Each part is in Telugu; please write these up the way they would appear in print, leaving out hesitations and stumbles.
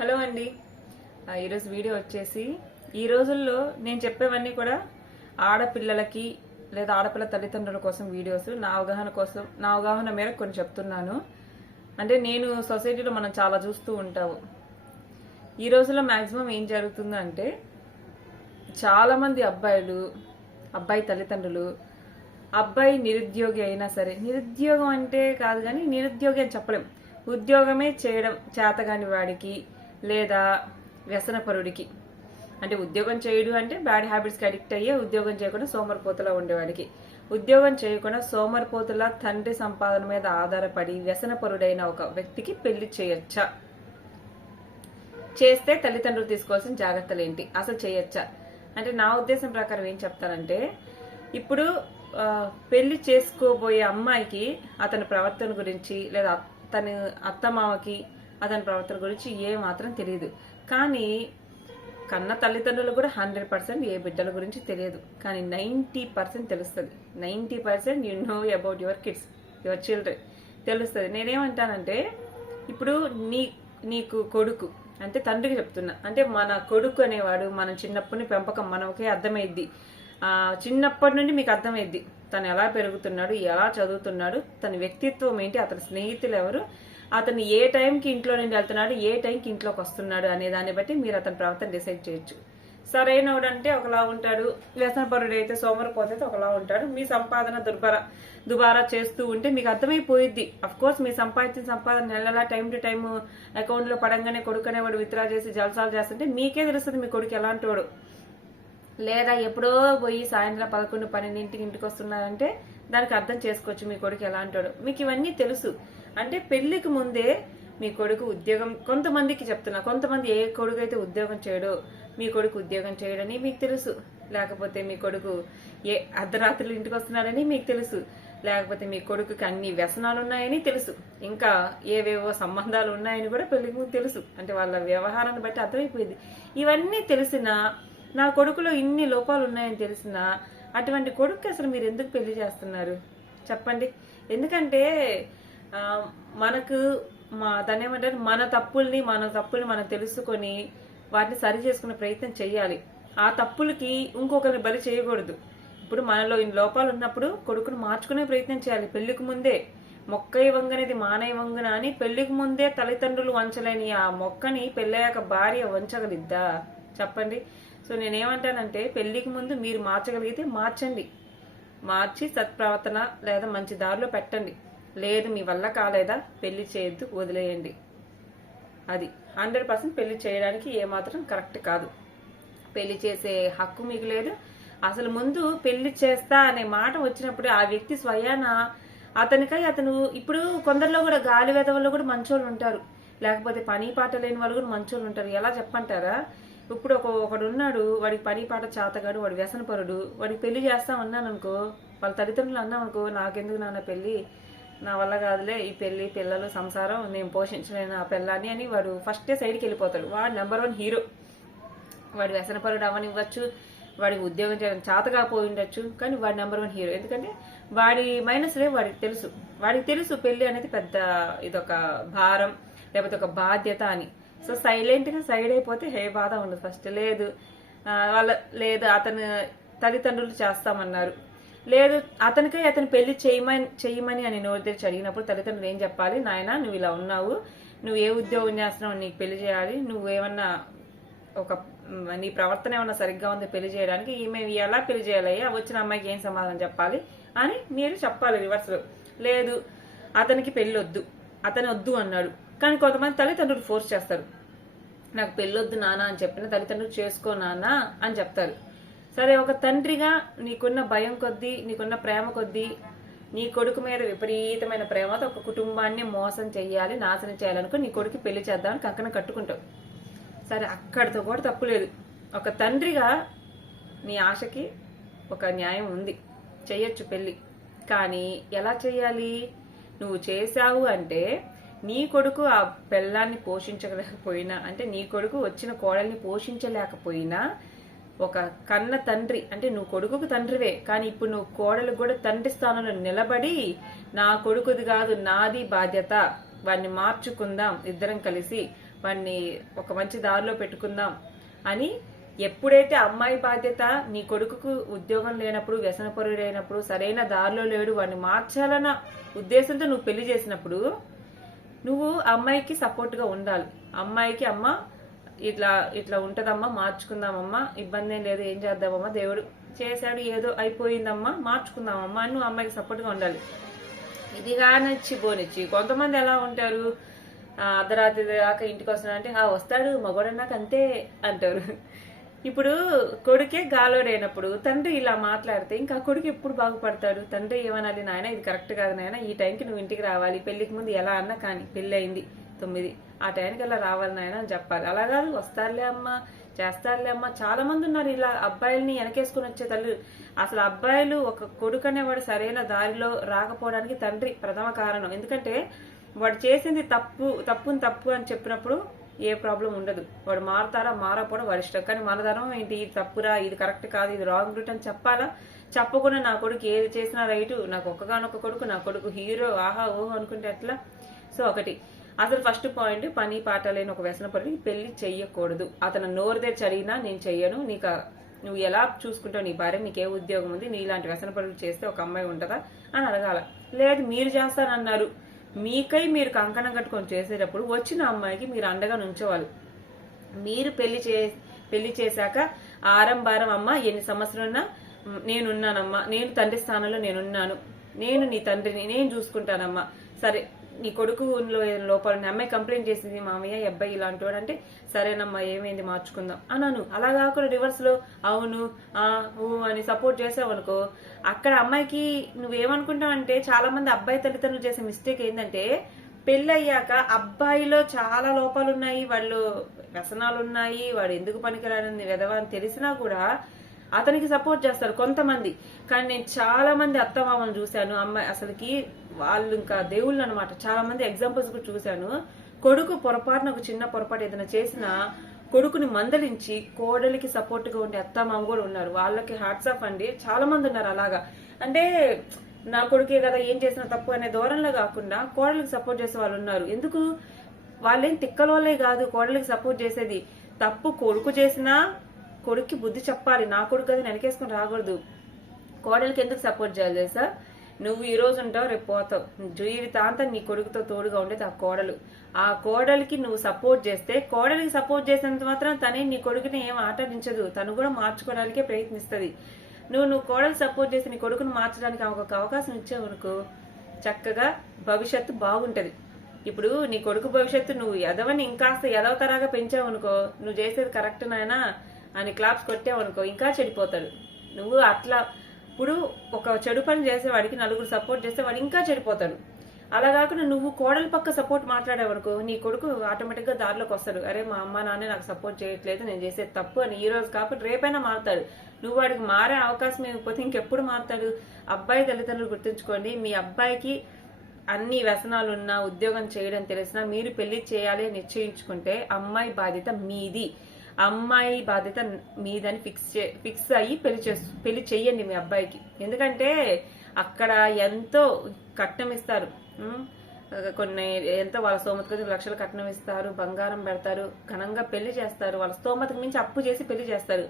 హలో అండి. ఈరోజు వీడియో వచ్చేసి ఈ రోజుల్లో నేను చెప్పేవన్నీ కూడా ఆడపిల్లలకి లేదా ఆడపిల్ల తల్లిదండ్రుల కోసం వీడియోస్ నా అవగాహన మేరకు కొన్ని చెప్తున్నాను. అంటే నేను సొసైటీలో మనం చాలా చూస్తూ ఉంటాము. ఈ రోజుల్లో మ్యాక్సిమం ఏం జరుగుతుందంటే చాలా మంది అబ్బాయి తల్లిదండ్రులు అబ్బాయి నిరుద్యోగి అయినా సరే, నిరుద్యోగం అంటే కాదు కానీ నిరుద్యోగి అని చెప్పలేం, ఉద్యోగమే చేయడం చేతగాని వాడికి లేదా వ్యసనపరుడికి, అంటే ఉద్యోగం చేయడు అంటే బ్యాడ్ హ్యాబిట్స్కి అడిక్ట్ అయ్యే ఉద్యోగం చేయకుండా సోమరిపోతులా ఉండేవాడికి, ఉద్యోగం చేయకుండా సోమరిపోతులా తండ్రి సంపాదన మీద ఆధారపడి వ్యసనపరుడైన ఒక వ్యక్తికి పెళ్లి చేయొచ్చా? చేస్తే తల్లిదండ్రులు తీసుకోవాల్సిన జాగ్రత్తలు ఏంటి? అసలు చేయొచ్చా అంటే నా ఉద్దేశం ప్రకారం ఏం చెప్తానంటే, ఇప్పుడు పెళ్లి చేసుకోబోయే అమ్మాయికి అతని ప్రవర్తన గురించి లేదా తన అత్తమామకి అతని ప్రవర్తన గురించి ఏ మాత్రం తెలియదు. కానీ కన్న తల్లిదండ్రులు కూడా 100% ఏ బిడ్డల గురించి తెలియదు, కానీ 90% తెలుస్తుంది. 90% you know about your kids, your children తెలుస్తుంది. నేనేమంటానంటే, ఇప్పుడు నీకు కొడుకు అంటే తండ్రికి చెప్తున్నా, అంటే మన కొడుకు అనేవాడు మనం చిన్నప్పటి పెంపకం మనకే అర్థమైద్ది. చిన్నప్పటి నుండి మీకు అర్థమైద్ది తను ఎలా పెరుగుతున్నాడు, ఎలా చదువుతున్నాడు, తన వ్యక్తిత్వం ఏంటి, అతని స్నేహితులు ఎవరు, అతను ఏ టైంకి ఇంట్లో నుండి వెళ్తున్నాడు, ఏ టైంకి ఇంట్లోకి వస్తున్నాడు అనే దాన్ని బట్టి మీరు అతని ప్రవర్తన డిసైడ్ చేయొచ్చు. సరైనవాడు అంటే ఒకలా ఉంటాడు, వ్యసనపరుడు అయితే సోమరిపోతే ఒకలా ఉంటాడు. మీ సంపాదన దుబారా చేస్తూ ఉంటే మీకు అర్థమైపోయిద్ది. అఫ్ కోర్స్ మీ సంపాదించిన సంపాదన నెలలా టైం టు టైం అకౌంట్లో పడంగానే కొడుకు అనేవాడు విత్డ్రా చేసి జల్సాలు చేస్తుంటే మీకే తెలుస్తుంది మీ కొడుకు ఎలాంటి వాడు. లేదా ఎప్పుడో పోయి సాయంత్రం 11-12 ఇంటికి వస్తున్నారంటే దానికి అర్థం చేసుకోవచ్చు మీ కొడుకు ఎలా అంటాడు. మీకు ఇవన్నీ తెలుసు. అంటే పెళ్లికి ముందే మీ కొడుకు ఉద్యోగం, కొంతమందికి చెప్తున్నా, కొంతమంది ఏ కొడుకు అయితే ఉద్యోగం చేయడో మీ కొడుకు ఉద్యోగం చేయడని మీకు తెలుసు, లేకపోతే మీ కొడుకు ఏ అర్ధరాత్రులు ఇంటికి వస్తున్నాడని మీకు తెలుసు, లేకపోతే మీ కొడుకుకి అన్ని వ్యసనాలు ఉన్నాయని తెలుసు, ఇంకా ఏవేవో సంబంధాలు ఉన్నాయని కూడా పెళ్లికి ముందు తెలుసు. అంటే వాళ్ళ వ్యవహారాన్ని బట్టి అర్థమైపోయింది. ఇవన్నీ తెలిసినా నా కొడుకులో ఇన్ని లోపాలు ఉన్నాయని తెలిసినా అటువంటి కొడుకు అసలు మీరు ఎందుకు పెళ్లి చేస్తున్నారు చెప్పండి? ఎందుకంటే మనకు దాన్ని ఏమంటారు, మన తప్పుల్ని మనం తెలుసుకొని వాటిని సరి చేసుకునే ప్రయత్నం చేయాలి. ఆ తప్పులకి ఇంకొకరిని బలి చేయకూడదు. ఇప్పుడు మనలో ఇన్ని లోపాలు ఉన్నప్పుడు కొడుకును మార్చుకునే ప్రయత్నం చేయాలి. పెళ్లికి ముందే మొక్కయి వంగనేది మానయ్య వంగున అని పెళ్లికి ముందే తల్లిదండ్రులు వంచలేని ఆ మొక్కని పెళ్ళయ్యాక భార్య వంచగలిద్దా చెప్పండి? సో నేనేమంటానంటే, పెళ్లికి ముందు మీరు మార్చగలిగితే మార్చి సత్ప్రవర్తన లేదా మంచి దారిలో పెట్టండి. లేదు మీ వల్ల కాలేదా, పెళ్లి చేయొద్దు, వదిలేయండి. అది 100% పెళ్లి చేయడానికి ఏమాత్రం కరెక్ట్ కాదు. పెళ్లి చేసే హక్కు మీకు లేదు. అసలు ముందు పెళ్లి చేస్తా అనే మాట వచ్చినప్పుడు ఆ వ్యక్తి స్వయాన అతను ఇప్పుడు కొందరిలో కూడా గాలి వెదవల్లో కూడా మంచోళ్ళు ఉంటారు, లేకపోతే పని పాట లేని వాళ్ళు కూడా మంచోళ్ళు ఉంటారు. ఎలా చెప్పంటారా? ఇప్పుడు ఒకడు ఉన్నాడు, వాడికి పని పాట చేతగాడు, వాడు వ్యసనపరుడు, వాడికి పెళ్లి చేస్తామన్నాను అనుకో, వాళ్ళ తల్లిదండ్రులు అన్నాం అనుకో, నాకెందుకు నాన్న పెళ్లి, నా వల్ల కాదులే ఈ పెళ్లి, పిల్లలు, సంసారం, నేను పోషించలేను ఆ పిల్లాన్ని అని వాడు ఫస్టే సైడ్కి వెళ్ళిపోతాడు. వాడు నెంబర్ 1 హీరో. వాడు వ్యసనపరుడు అవనివ్వచ్చు, వాడికి ఉద్యోగం చేయడం చేత కాకపోయి ఉండొచ్చు, కానీ వాడు నెంబర్ 1 హీరో. ఎందుకంటే వాడి మైనస్లే వాడికి తెలుసు పెళ్లి అనేది పెద్ద ఇదొక భారం లేకపోతే ఒక బాధ్యత అని. సో సైలెంట్గా సైడ్ అయిపోతే ఏ బాధ ఉండదు. ఫస్ట్ లేదు అతను తల్లిదండ్రులు చేస్తామన్నారు, లేదు అతని పెళ్లి చేయమని అని నోరు తెరిచి అడిగినప్పుడు తల్లిదండ్రులు ఏం చెప్పాలి? నాయన నువ్వు ఇలా ఉన్నావు, నువ్వు ఏ ఉద్యోగం చేస్తున్నావు, నీకు పెళ్లి చేయాలి, నువ్వేమన్నా నీ ప్రవర్తన ఏమన్నా సరిగ్గా ఉంది పెళ్లి చేయడానికి, ఈమె ఎలా పెళ్లి చేయాలయ్యా, వచ్చిన అమ్మాయికి ఏం సమాధానం చెప్పాలి అని మీరు చెప్పాలి రివర్స్లో. లేదు అతనికి పెళ్లి వద్దు, అతను వద్దు అన్నాడు, కానీ కొంతమంది తల్లిదండ్రులు ఫోర్స్ చేస్తారు. నాకు పెళ్ళొద్దు నాన్న అని చెప్పిన తల్లిదండ్రులు చేసుకో నాన్న అని చెప్తారు. సరే, ఒక తండ్రిగా నీకున్న భయం కొద్దీ, నీకున్న ప్రేమ కొద్దీ, నీ కొడుకు మీద విపరీతమైన ప్రేమతో ఒక కుటుంబాన్ని మోసం చెయ్యాలి, నాశనం చేయాలనుకో నీ కొడుకు పెళ్లి చేద్దామని కంకణం కట్టుకుంటావు. సరే, అక్కడితో కూడా తప్పులేదు. ఒక తండ్రిగా నీ ఆశకి ఒక న్యాయం ఉంది, చెయ్యొచ్చు పెళ్లి. కానీ ఎలా చెయ్యాలి? నువ్వు చేశావు అంటే నీ కొడుకు ఆ పిల్లాన్ని పోషించలేకపోయినా, అంటే నీ కొడుకు వచ్చిన కోడల్ని పోషించలేకపోయినా, ఒక కన్న తండ్రి అంటే నువ్వు కొడుకుకు తండ్రివే, కానీ ఇప్పుడు నువ్వు కోడలకు కూడా తండ్రి స్థానంలో నిలబడి నా కొడుకుది కాదు నాది బాధ్యత, వాడిని మార్చుకుందాం ఇద్దరం కలిసి, వాడిని ఒక మంచి దారిలో పెట్టుకుందాం అని. ఎప్పుడైతే అమ్మాయి బాధ్యత నీ కొడుకుకు ఉద్యోగం లేనప్పుడు, వ్యసనపరుడైనప్పుడు, సరైన దారిలో లేడు, వాడిని మార్చాలన్న ఉద్దేశంతో నువ్వు పెళ్లి చేసినప్పుడు నువ్వు అమ్మాయికి సపోర్ట్ గా ఉండాలి. అమ్మాయికి అమ్మ ఇట్లా ఇట్లా ఉంటదమ్మా, మార్చుకుందామమ్మా, ఇబ్బంది ఏం లేదు, ఏం చేద్దామమ్మా, దేవుడు చేశాడు, ఏదో అయిపోయిందమ్మా, మార్చుకుందామమ్మా అని నువ్వు అమ్మాయికి సపోర్ట్ గా ఉండాలి. ఇది కానిచ్చి పోనిచ్చి కొంతమంది ఎలా ఉంటారు, అర్ధరాత్రి దాకా ఇంటికి వస్తున్నాడంటే వస్తాడు మగోడన్నాక అంతే అంటారు. ఇప్పుడు కొడుకే గాలోడైనప్పుడు తండ్రి ఇలా మాట్లాడితే ఇంకా కొడుకు ఎప్పుడు బాగుపడతాడు? తండ్రి ఏమనాలి, నాయన ఇది కరెక్ట్ కాదు నాయన, ఈ టైంకి నువ్వు ఇంటికి రావాలి, పెళ్లికి ముందు ఎలా అన్నా కానీ పెళ్లి అయింది 9, ఆ టైంకి అలా రావాలి నాయన అని చెప్పాలి. అలా కాదు, వస్తారులే అమ్మ, చేస్తారులే అమ్మ. చాలా మంది ఉన్నారు ఇలా అబ్బాయిల్ని వెనకేసుకుని వచ్చే తల్లి. అసలు అబ్బాయిలు ఒక కొడుకు అనేవాడు సరైన దారిలో రాకపోవడానికి తండ్రి ప్రథమ కారణం. ఎందుకంటే వాడు చేసింది తప్పు అని చెప్పినప్పుడు ఏ ప్రాబ్లం ఉండదు. వాడు మారతారా మారకపోవడం వాడి ఇష్టం. కానీ మన ధనం ఏంటి, ఇది తప్పురా, ఇది కరెక్ట్ కాదు, ఇది రాంగ్ రూట్ అని చెప్పాలా? చెప్పకుండా నా కొడుకు ఏది చేసినా రైటు, నాకు ఒక్కగానొక్క కొడుకు, నా కొడుకు హీరో, ఆహా ఓహో అనుకుంటే ఎట్లా? సో ఒకటి, అసలు ఫస్ట్ పాయింట్, పని పాట లేని ఒక వ్యసనపరుడికి పెళ్లి చెయ్యకూడదు. అతను నోరు తెచ్చి అడిగినా నేను చెయ్యను, నువ్వు ఎలా చూసుకుంటావు నీ భార్య, నీకే ఉద్యోగం ఉంది, నీలాంటి వ్యసనపరులు చేస్తే ఒక అమ్మాయి ఉంటుందా అని అడగాల. లేదు మీరు చేస్తానన్నారు, మీకై కంకణం కట్టుకొని చేసేటప్పుడు వచ్చిన అమ్మాయికి మీరు అండగా నుంచోవాలి. మీరు పెళ్లి చేశాక ఆరంభారం అమ్మ ఎన్ని సంవత్సరాలున్నా నేనున్నానమ్మా, నేను తండ్రి స్థానంలో నేనున్నాను, నేను నీ తండ్రిని, నేను చూసుకుంటానమ్మా, సరే నీ కొడుకు లోపల అమ్మాయి కంప్లైంట్ చేసింది, మామయ్య ఈ అబ్బాయి ఇలాంటి వాడు అంటే, సరేనమ్మా ఏమైంది మార్చుకుందాం అన్నాను. అలా కాకుండా రివర్స్ లో అవును అని సపోర్ట్ చేసావు అనుకో, అక్కడ అమ్మాయికి నువ్వేమనుకుంటావు అంటే, చాలా మంది అబ్బాయి తల్లిదండ్రులు చేసే మిస్టేక్ ఏంటంటే, పెళ్ళయ్యాక అబ్బాయిలో చాలా లోపాలు ఉన్నాయి, వాళ్ళు వ్యసనాలు ఉన్నాయి, వాడు ఎందుకు పనికిరాని విధవ అని తెలిసినా కూడా అతనికి సపోర్ట్ చేస్తారు కొంతమంది. కానీ నేను చాలా మంది అత్తమామలు చూశాను, అమ్మాయి అసలుకి వాళ్ళు ఇంకా దేవుళ్ళు అనమాట. చాలా మంది ఎగ్జాంపుల్స్ కూడా చూశాను. కొడుకు పొరపాటున ఒక చిన్న పొరపాటు ఏదైనా చేసినా కొడుకుని మందలించి కోడలికి సపోర్ట్ గా ఉండే అత్తమామ కూడా ఉన్నారు. వాళ్ళకి హ్యాట్స్ ఆఫ్ అండి, చాలా మంది ఉన్నారు అలాగా. అంటే నా కొడుకే కదా ఏం చేసినా తప్పు అనే దూరంలో కాకుండా కోడలికి సపోర్ట్ చేసే వాళ్ళు ఉన్నారు. ఎందుకు? వాళ్ళేం తిక్కలోలే కాదు కోడలికి సపోర్ట్ చేసేది. తప్పు కొడుకు చేసినా కొడుక్కి బుద్ధి చెప్పాలి, నా కొడుకు అది వెనకేసుకుని రాకూడదు. కోడలికి ఎందుకు సపోర్ట్ చేయాలి తెలుసా? నువ్వు ఈ రోజు ఉంటావు, రేపు పోతావు, జీవితాంతం నీ కొడుకుతో తోడుగా ఉండేది ఆ కోడలు. ఆ కోడలికి నువ్వు సపోర్ట్ చేస్తే, కోడలికి సపోర్ట్ చేసినంత మాత్రం తనే నీ కొడుకుని ఏం ఆటడించదు, తను కూడా మార్చుకోవడానికే ప్రయత్నిస్తుంది. నువ్వు కోడలు సపోర్ట్ చేసి నీ కొడుకును మార్చడానికి ఒక అవకాశం ఇచ్చావనుకో, చక్కగా భవిష్యత్తు బాగుంటది. ఇప్పుడు నీ కొడుకు భవిష్యత్తు నువ్వు ఎదవని ఇంకాస్త ఎదవతరాగా పెంచావనుకో, నువ్వు చేసేది కరెక్ట్ నాయనా అని క్లాప్స్ కొట్టావనుకో, ఇంకా చెడిపోతాడు. నువ్వు అట్లా ఇప్పుడు ఒక చెడు పని చేసేవాడికి నలుగురు సపోర్ట్ చేస్తే వాడు ఇంకా చెడిపోతాడు. అలా కాకుండా నువ్వు కోడల పక్క సపోర్ట్ మాట్లాడేవనుకో, నీ కొడుకు ఆటోమేటిక్ గా దారిలోకి వస్తాడు. అరే మా అమ్మ నాన్నే నాకు సపోర్ట్ చేయట్లేదు, నేను చేసేది తప్పు అని ఈ రోజు కాకపోతే రేపైనా మారుతాడు. నువ్వు వాడికి మారే అవకాశం ఇవ్వకపోతే ఇంకెప్పుడు మారుతాడు? అబ్బాయి తల్లిదండ్రులు గుర్తుంచుకోండి, మీ అబ్బాయికి అన్ని వ్యసనాలున్నా, ఉద్యోగం చేయడం తెలిసినా మీరు పెళ్లి చేయాలి నిశ్చయించుకుంటే అమ్మాయి బాధ్యత మీది. అమ్మాయి బాధ్యత మీదని ఫిక్స్ అయ్యి పెళ్లి చెయ్యండి మీ అబ్బాయికి. ఎందుకంటే అక్కడ ఎంతో కట్నం ఇస్తారు, కొన్ని ఎంతో వాళ్ళ స్తోమతకు లక్షలు కట్నం ఇస్తారు, బంగారం పెడతారు, ఘనంగా పెళ్లి చేస్తారు, వాళ్ళ స్తోమతకు మించి అప్పు చేసి పెళ్లి చేస్తారు.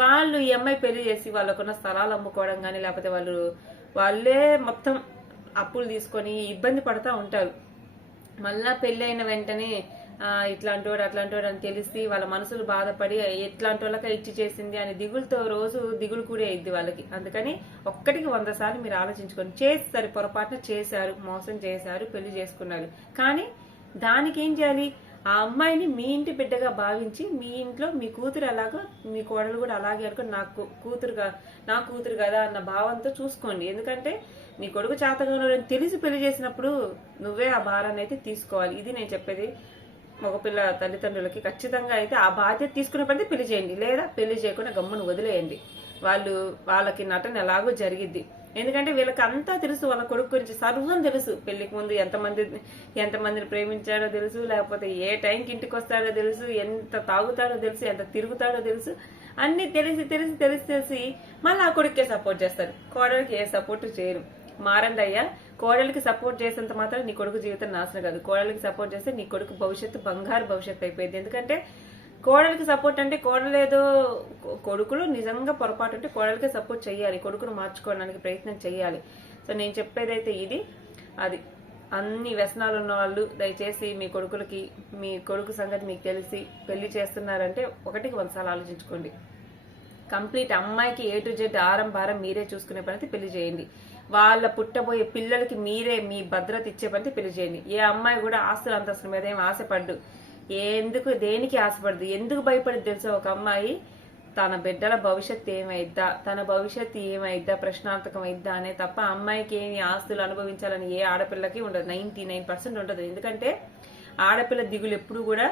వాళ్ళు ఈ అమ్మాయి పెళ్లి చేసి వాళ్ళకున్న స్థలాలు అమ్ముకోవడం కానీ, లేకపోతే వాళ్ళే మొత్తం అప్పులు తీసుకొని ఇబ్బంది పడతా ఉంటారు. మళ్ళా పెళ్లి అయిన వెంటనే ఇట్లాంటి వాడు అట్లాంటి వాడు అని తెలిసి వాళ్ళ మనసులు బాధపడి ఎట్లాంటి వాళ్ళకి ఇచ్చి చేసింది అని దిగులుతో రోజు దిగులు కూడా అయింది వాళ్ళకి. అందుకని ఒక్కటికి 100 సార్లు మీరు ఆలోచించుకోండి. చేస్తారు, పొరపాటున చేశారు, మోసం చేశారు, పెళ్లి చేసుకున్నారు, కానీ దానికి ఏం చేయాలి? ఆ అమ్మాయిని మీ ఇంటి బిడ్డగా భావించి మీ ఇంట్లో మీ కూతురు ఎలాగో మీ కోడలు కూడా అలాగే అనుకుని నా కూతురు కదా అన్న భావంతో చూసుకోండి. ఎందుకంటే నీ కొడుకు చేతగానో తెలిసి పెళ్లి చేసినప్పుడు నువ్వే ఆ భారాన్ని అయితే తీసుకోవాలి. ఇది నేను చెప్పేది మగపిల్ల తల్లిదండ్రులకి. ఖచ్చితంగా అయితే ఆ బాధ్యత తీసుకునే పడితే పెళ్లి చేయండి, లేదా పెళ్లి చేయకుండా గమ్మును వదిలేయండి. వాళ్ళకి నటన ఎలాగో జరిగిద్ది. ఎందుకంటే వీళ్ళకి అంతా తెలుసు, వాళ్ళ కొడుకు గురించి సర్వం తెలుసు. పెళ్లికి ముందు ఎంతమందిని ప్రేమించాడో తెలుసు, లేకపోతే ఏ టైంకి ఇంటికి వస్తాడో తెలుసు, ఎంత తాగుతాడో తెలుసు, ఎంత తిరుగుతాడో తెలుసు. అన్ని తెలిసి మళ్ళీ ఆ కొడుకే సపోర్ట్ చేస్తారు, కోడలికి ఏ సపోర్ట్ చేయరు. మారండి అయ్యా, కోడలికి సపోర్ట్ చేసేంత మాత్రం నీ కొడుకు జీవితం నాశనం కాదు. కోడలికి సపోర్ట్ చేస్తే నీ కొడుకు భవిష్యత్తు బంగారు భవిష్యత్తు అయిపోయింది. ఎందుకంటే కోడలికి సపోర్ట్ అంటే కోడలు ఏదో, కొడుకులు నిజంగా పొరపాటు అంటే కోడలికి సపోర్ట్ చేయాలి, కొడుకును మార్చుకోవడానికి ప్రయత్నం చేయాలి. సో నేను చెప్పేదైతే ఇది. అది అన్ని వ్యసనాలు ఉన్న వాళ్ళు దయచేసి మీ కొడుకులకి, మీ కొడుకు సంగతి మీకు తెలిసి పెళ్లి చేస్తున్నారంటే 1కి 100 సార్లు ఆలోచించుకోండి. కంప్లీట్ అమ్మాయికి A to Z ఆరం భారం మీరే చూసుకునే పని పెళ్లి చేయండి. వాళ్ళ పుట్టబోయే పిల్లలకి మీరే మీ భద్రత ఇచ్చే పని పెళ్లి చేయండి. ఏ అమ్మాయి కూడా ఆస్తులు అంతస్తుల మీద ఏం ఆశపడ్డు, దేనికి ఆశపడదు, ఎందుకు భయపడదు తెలుసా? ఒక అమ్మాయి తన బిడ్డల భవిష్యత్తు ఏమైద్దా, తన భవిష్యత్తు ఏమైద్దా, ప్రశ్నార్థకం అయిద్దా అనే తప్ప అమ్మాయికి ఏమి ఆస్తులు అనుభవించాలని ఏ ఆడపిల్లకి ఉండదు. 99% ఉండదు. ఎందుకంటే ఆడపిల్ల దిగులు ఎప్పుడు కూడా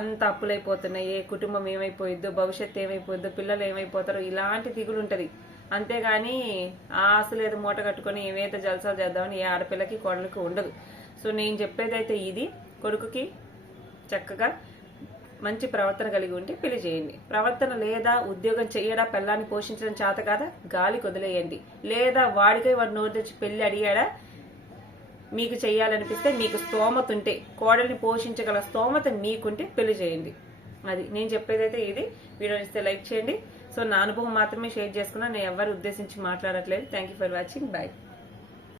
అంత అప్పులైపోతున్నాయి, ఏ కుటుంబం ఏమైపోయిద్దో, భవిష్యత్తు ఏమైపోయిద్దో, పిల్లలు ఏమైపోతారో, ఇలాంటి దిగులు ఉంటది. అంతేగాని ఆ ఆస్తులు ఏదో మూట కట్టుకుని ఏమైతే జలసాలు చేద్దామని ఏ ఆడపిల్లకి కోడలికి ఉండదు. సో నేను చెప్పేదైతే ఇది. కొడుకుకి చక్కగా మంచి ప్రవర్తన కలిగి ఉంటే పెళ్లి చేయండి. ప్రవర్తన లేదా, ఉద్యోగం చేయడా, పిల్లాన్ని పోషించడం చేత కాదా, గాలి వదిలేయండి. లేదా వాడికై వాడు నోరు తెచ్చి పెళ్లి అడిగాడా, మీకు చెయ్యాలనిపిస్తే, మీకు స్తోమత ఉంటే, కోడల్ని పోషించగల స్తోమత మీకుంటే పెళ్లి చేయండి. అది నేను చెప్పేదైతే ఇది. వీడియో ఇస్తే లైక్ చేయండి. సో నా అనుభవం మాత్రమే షేర్ చేసుకున్నా, నేను ఎవరు ఉద్దేశించి మాట్లాడట్లేదు. Thank you for watching. Bye.